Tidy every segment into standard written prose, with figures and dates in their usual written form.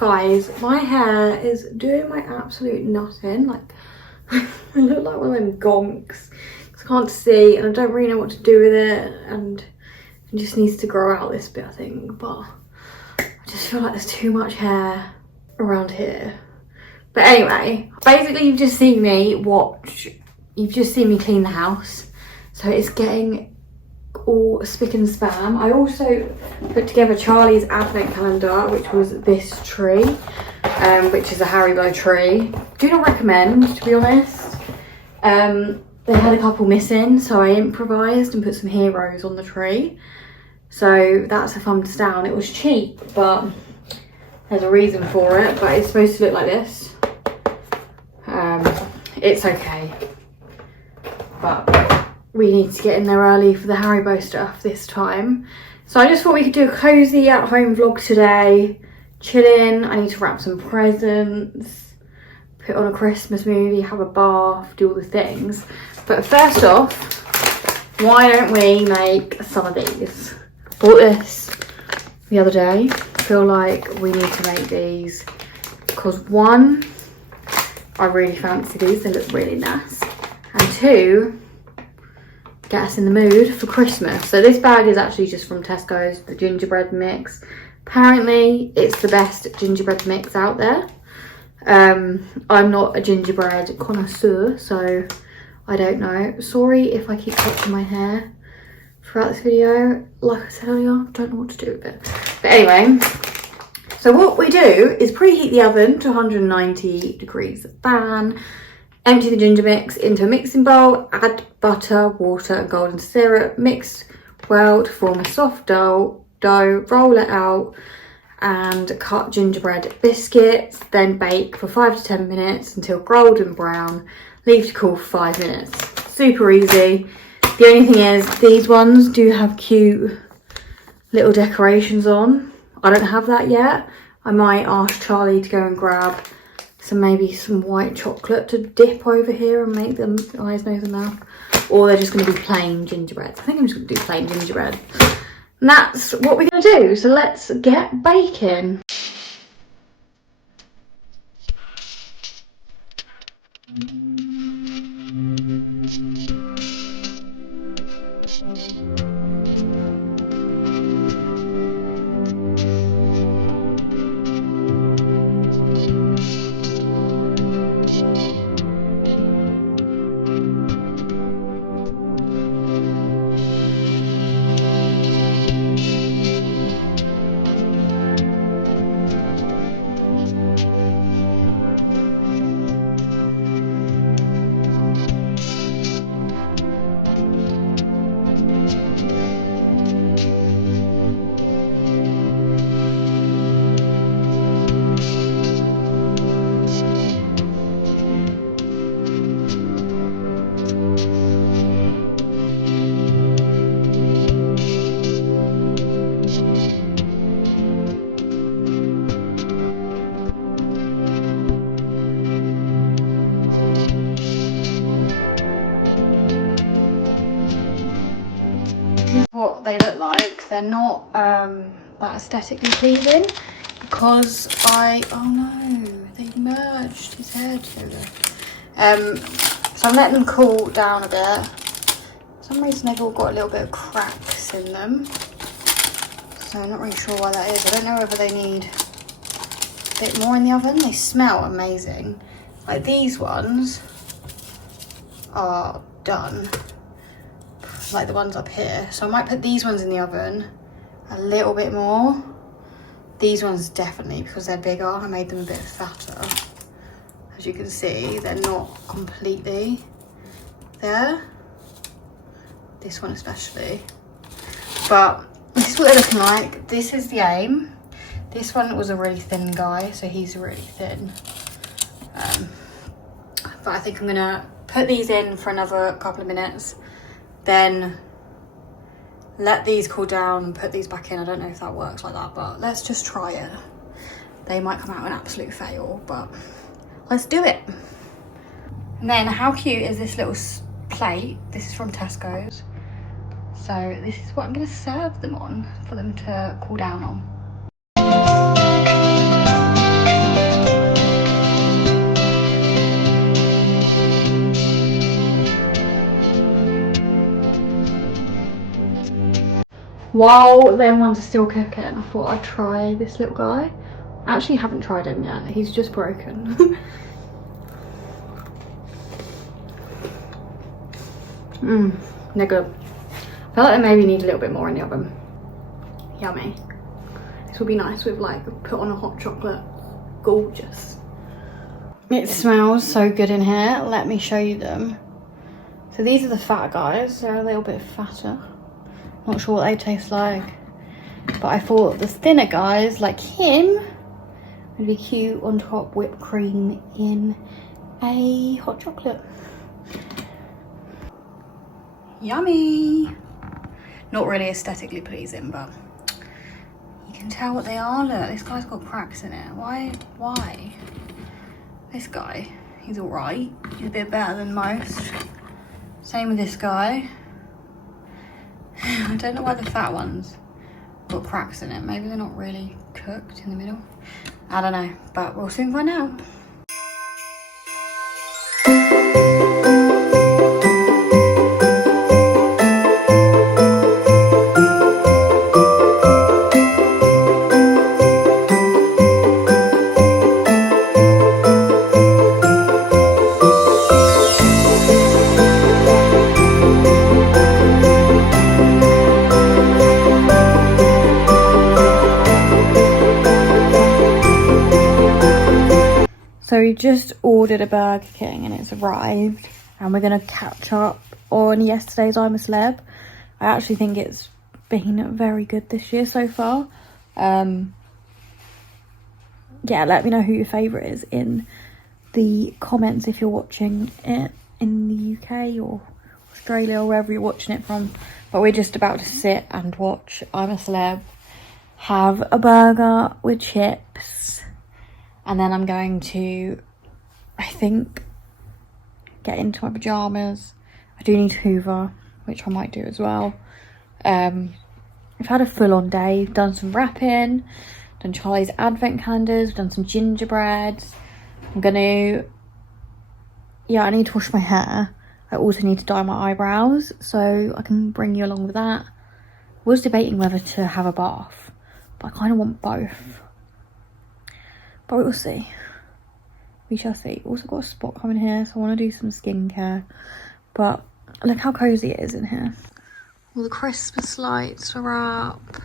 Guys, my hair is doing my absolute nutting. Like, I look like one of them gonks. I can't see and I don't really know what to do with it, and it just needs to grow out this bit, I think. But I just feel like there's too much hair around here. But anyway, basically you've just seen me clean the house. So it's getting all spick and span. I also put together Charlie's advent calendar, which was this tree, which is a Haribo tree. Do not recommend, to be honest. They had a couple missing, so I improvised and put some heroes on the tree. So that's a thumbs down. It was cheap, but there's a reason for it. But it's supposed to look like this. It's okay, but we need to get in there early for the Haribo stuff this time. So I just thought we could do a cozy at home vlog today. Chilling. I need to wrap some presents, put on a Christmas movie, have a bath, do all the things. But first off, why don't we make some of these? Bought this the other day. I feel like we need to make these because one, I really fancy these, they look really nice. And two, get us in the mood for Christmas. So this bag is actually just from Tesco's, the gingerbread mix. Apparently it's the best gingerbread mix out there. I'm not a gingerbread connoisseur, so I don't know. Sorry if I keep touching my hair throughout this video. Like I said earlier, I don't know what to do with it. But anyway, so what we do is preheat the oven to 190 degrees fan, empty the ginger mix into a mixing bowl, add butter, water and golden syrup, mix well to form a soft dough, roll it out and cut gingerbread biscuits, then bake for 5 to 10 minutes until golden brown, leave to cool for 5 minutes. Super easy. The only thing is these ones do have cute little decorations on. I don't have that yet. I might ask Charlie to go and grab maybe some white chocolate to dip over here and make them eyes, nose and mouth. Or they're just going to be plain gingerbread. I think I'm just going to do plain gingerbread. And that's what we're going to do. So let's get baking. What they look like. They're not that aesthetically pleasing because oh no, they merged his hair together. So I'm letting them cool down a bit. For some reason they've all got a little bit of cracks in them, so I'm not really sure why that is. I don't know whether they need a bit more in the oven. They smell amazing. Like these ones are done, like the ones up here. So I might put these ones in the oven a little bit more. These ones definitely, because they're bigger. I made them a bit fatter. As you can see, they're not completely there. This one especially. But this is what they're looking like. This is the aim. This one was a really thin guy, so he's really thin. But I think I'm gonna put these in for another couple of minutes, then let these cool down and put these back in. I don't know if that works like that, but let's just try it. They might come out an absolute fail, but let's do it. And then how cute is this little plate? This is from Tesco's. So this is what I'm gonna serve them on for them to cool down on. While them ones are still cooking, I thought I'd try this little guy. I actually haven't tried him yet. He's just broken. They're good. I feel like they maybe need a little bit more in the oven. Yummy. This will be nice with like put on a hot chocolate. Gorgeous. It smells so good in here. Let me show you them. So these are the fat guys. They're a little bit fatter. Not sure what they taste like. But I thought the thinner guys, like him, would be cute on top whipped cream in a hot chocolate. Yummy. Not really aesthetically pleasing, but you can tell what they are. Look, this guy's got cracks in it. Why? This guy, he's alright. He's a bit better than most. Same with this guy. I don't know why the fat ones got cracks in it. Maybe they're not really cooked in the middle. I don't know, but we'll soon find out. So we just ordered a Burger King and it's arrived, and we're gonna catch up on yesterday's I'm a Celeb. I actually think it's been very good this year so far. Yeah, let me know who your favourite is in the comments if you're watching it in the UK or Australia or wherever you're watching it from. But we're just about to sit and watch I'm a Celeb, have a burger with chips, and then I'm going to, I think, get into my pyjamas. I do need to hoover, which I might do as well. I've had a full-on day, done some wrapping, done Charlie's advent calendars, done some gingerbreads. I'm gonna, yeah, I need to wash my hair. I also need to dye my eyebrows, so I can bring you along with that. I was debating whether to have a bath, but I kind of want both. But we'll see. We shall see. Also got a spot coming here, so I want to do some skincare. But look how cozy it is in here. All the Christmas lights are up.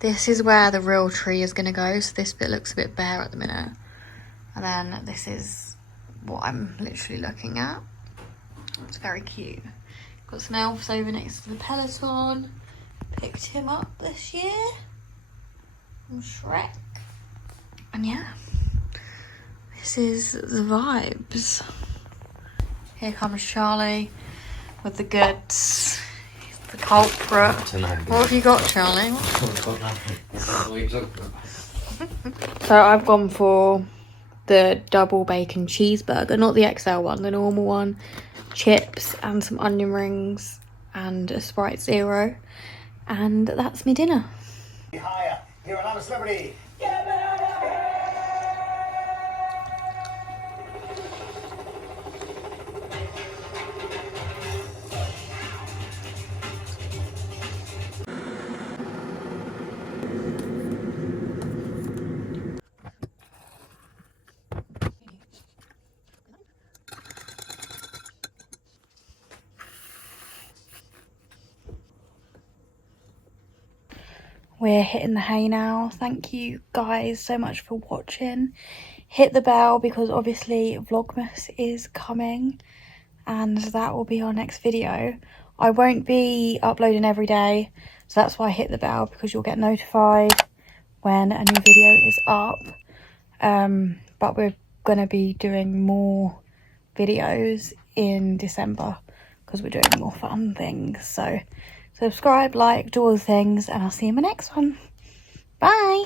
This is where the real tree is going to go. So this bit looks a bit bare at the minute. And then this is what I'm literally looking at. It's very cute. Got some elves over next to the Peloton. Picked him up this year from Shrek. And yeah, this is the vibes. Here comes Charlie with the goods. He's the culprit. What have you got, Charlie? So I've gone for the double bacon cheeseburger, not the XL one, the normal one. Chips and some onion rings and a Sprite Zero. And that's my dinner. Higher. Here on I'm a Celebrity. We're hitting the hay now. Thank you guys so much for watching. Hit the bell because obviously Vlogmas is coming and that will be our next video. I won't be uploading every day, so that's why I hit the bell, because you'll get notified when a new video is up. But we're going to be doing more videos in December because we're doing more fun things. So subscribe, like, do all the things, and I'll see you in my next one. Bye.